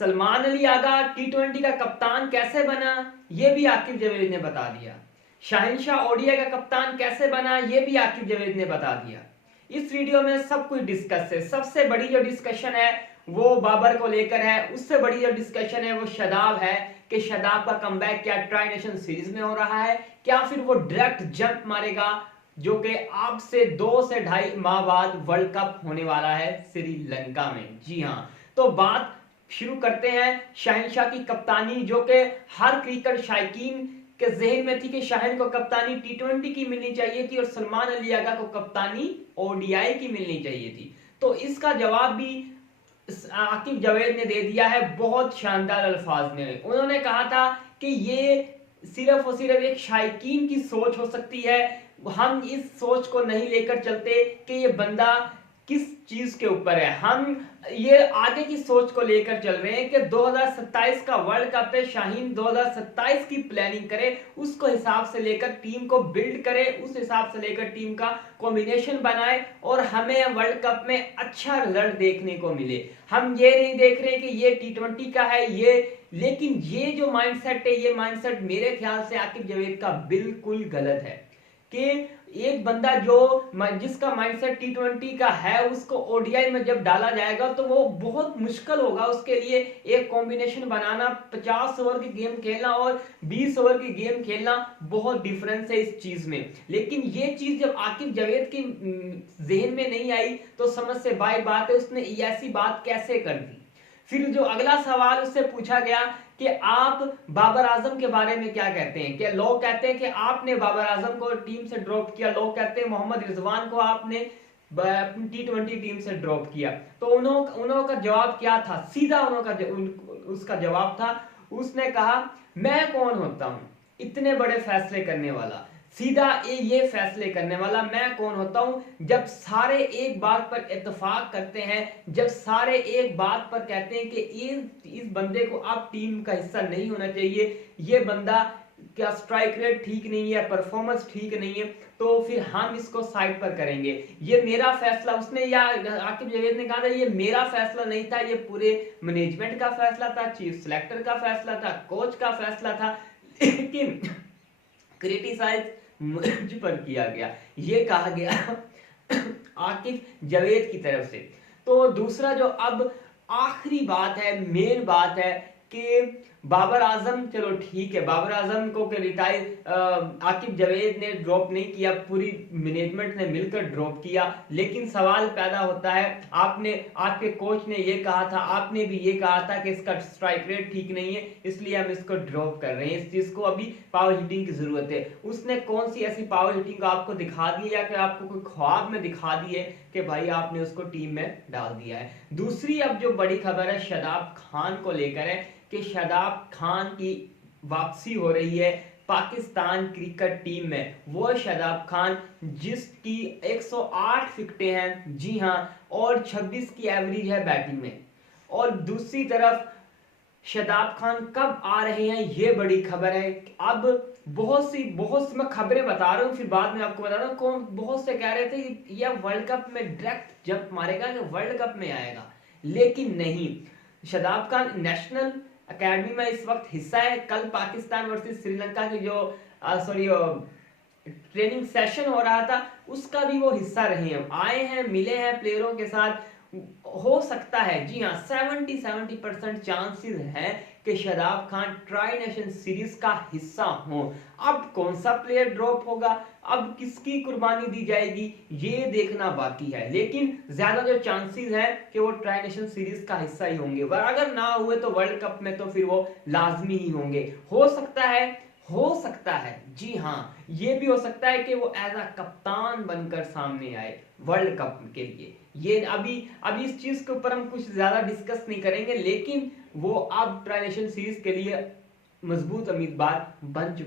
सलमान अली आगा टी20 का कप्तान कैसे बना, यह भी आकिब जावेद ने बता दिया। शाहिनशाह ओडीआई का कप्तान कैसे बना, यह भी आकिब जावेद ने बता दिया। इस वीडियो में सब कुछ डिस्कस है। सबसे बड़ी जो डिस्कशन है वो बाबर को लेकर है। उससे बड़ी जो डिस्कशन है वो शादाब है कि शादाब का कमबैक क्या ट्राई नेशन सीरीज में हो रहा है, क्या फिर वो डायरेक्ट जंप मारेगा जो कि अब से 2 से 2.5 माह बाद वर्ल्ड कप होने वाला है श्रीलंका में। जी हाँ, तो बात शुरू करते हैं शाहिनशाह की कप्तानी, जो कि हर क्रिकेट शायकीन के जहन में थी कि शाहिन को कप्तानी टी20 की मिलनी चाहिए थी और सलमान अली आगा को कप्तानी ओडीआई की मिलनी चाहिए थी। तो इसका जवाब भी आकिब जावेद ने दे दिया है बहुत शानदार अल्फाज में। उन्होंने कहा था कि ये सिर्फ और सिर्फ एक शायकीन की सोच हो सकती है, हम इस सोच को नहीं लेकर चलते कि ये बंदा किस चीज के ऊपर है, हम ये आगे की सोच को लेकर चल रहे हैं कि 2027 का वर्ल्ड कप है, शाहीन 2027 की प्लानिंग करे, उसको हिसाब से लेकर टीम को बिल्ड करे, उस हिसाब से लेकर टीम का कॉम्बिनेशन बनाए और हमें वर्ल्ड कप में अच्छा रिजल्ट देखने को मिले। हम ये नहीं देख रहे कि ये टी20 का है ये, लेकिन ये जो माइंडसेट है ये माइंडसेट मेरे ख्याल से आकिब जावेद का बिल्कुल गलत है कि एक बंदा जो जिसका माइंडसेट टी20 का है उसको ओडीआई में जब डाला जाएगा तो वो बहुत मुश्किल होगा उसके लिए एक कॉम्बिनेशन बनाना। 50 ओवर की गेम खेलना और 20 ओवर की गेम खेलना बहुत डिफरेंस है इस चीज में। लेकिन ये चीज जब आकिब जावेद की जहन में नहीं आई तो समझ से बाहर बात है, उसने ऐसी बात कैसे कर दी। फिर जो अगला सवाल उससे पूछा गया कि आप बाबर आजम के बारे में क्या कहते हैं, कि लोग कहते हैं कि आपने बाबर आजम को टीम से ड्रॉप किया, लोग कहते हैं मोहम्मद रिजवान को आपने टी20 टीम से ड्रॉप किया। तो उन्होंने का जवाब क्या था, सीधा उसका जवाब था, उसने कहा मैं कौन होता हूं इतने बड़े फैसले करने वाला, सीधा ये फैसले करने वाला मैं कौन होता हूं। जब सारे एक बात पर इत्तेफाक करते हैं, जब सारे एक बात पर कहते हैं कि इस बंदे को अब टीम का हिस्सा नहीं होना चाहिए, ये बंदा क्या स्ट्राइक रेट ठीक नहीं है, परफॉर्मेंस ठीक नहीं है, तो फिर हम इसको साइड पर करेंगे। ये मेरा फैसला, उसने या आकिब जावेद ने कहा था ये मेरा फैसला नहीं था, ये पूरे मैनेजमेंट का फैसला था, चीफ सिलेक्टर का फैसला था, कोच का फैसला था, लेकिन क्रिटिसाइज मुझ पर किया गया, ये कहा गया आकिब जावेद की तरफ से। तो दूसरा जो अब आखिरी बात है, मेन बात है कि बाबर आजम, चलो ठीक है, बाबर आजम को रिटायर आकिब जावेद ने ड्रॉप नहीं किया, पूरी मैनेजमेंट ने मिलकर ड्रॉप किया। लेकिन सवाल पैदा होता है, आपके कोच ने ये कहा था, आपने भी ये कहा था कि इसका स्ट्राइक रेट ठीक नहीं है इसलिए हम इसको ड्रॉप कर रहे हैं, इस चीज को अभी पावर हिटिंग की जरूरत है। उसने कौन सी ऐसी पावर हिटिंग आपको दिखा दी या कि आपको कोई ख्वाब में दिखा दी है कि भाई आपने उसको टीम में डाल दिया है। दूसरी अब जो बड़ी खबर है शादाब खान को लेकर है कि शादाब खान की वापसी हो रही है पाकिस्तान क्रिकेट टीम में। वो शादाब खान जिसकी 108 विकेटें हैं, जी हां, और 26 की एवरेज है बैटिंग में। और दूसरी तरफ शादाब खान कब आ रहे हैं ये बड़ी खबर है। अब बहुत सी मैं खबरें बता रहा हूं, फिर बाद में आपको बता रहा हूं। कौन बहुत से कह रहे थे कि यह वर्ल्ड कप में डायरेक्ट जंप मारेगा कि वर्ल्ड कप में आएगा, लेकिन नहीं, शादाब खान नेशनल अकेडमी में इस वक्त हिस्सा है। कल पाकिस्तान वर्सेस श्रीलंका की जो ट्रेनिंग सेशन हो रहा था उसका भी वो हिस्सा रहे हैं, आए हैं, मिले हैं प्लेयरों के साथ। हो सकता है, जी हाँ, 70% चांसेस है कि Shadab Khan tri nation series का हिस्सा हो। अब कौन सा प्लेयर ड्रॉप होगा, अब किसकी कुर्बानी दी जाएगी ये देखना बाकी है, लेकिन ज्यादा जो चांसेस है कि वो ट्राई नेशन सीरीज का हिस्सा ही होंगे। अगर ना हुए तो वर्ल्ड कप में तो फिर वो लाजमी ही होंगे। हो सकता है, जी हाँ, ये भी हो सकता है कि वो एज अ कप्तान बनकर सामने आए वर्ल्ड कप के लिए। ये अभी इस चीज के ऊपर हम कुछ ज्यादा डिस्कस नहीं करेंगे, लेकिन वो अब ट्राई नेशन सीरीज के लिए मजबूत उम्मीदवार बन चुके।